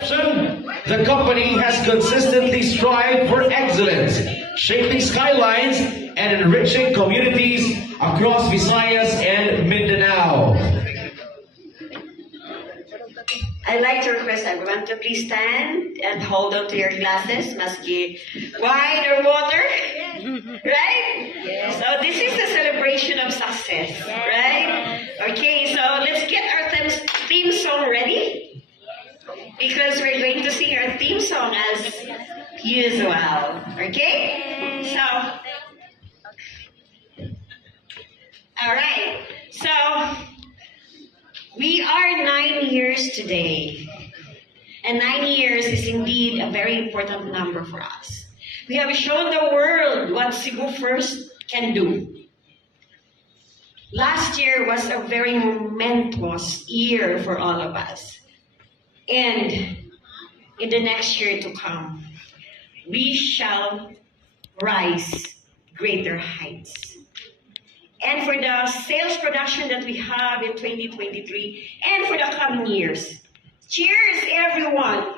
The company has consistently strived for excellence, shaping skylines and enriching communities across Visayas and Mindanao. I'd like to request everyone to please stand and hold on to your glasses, maski wine or water, right? So this is the celebration of success, right? Okay, so let's get our theme song ready, because we're going to sing our theme song as usual, okay? So, all right, so we are 9 years today. And 9 years is indeed a very important number for us. We have shown the world what Cebu First can do. Last year was a very momentous year for all of us. And in the next year to come, we shall rise greater heights. And for the sales production that we have in 2023 and for the coming years. Cheers, everyone!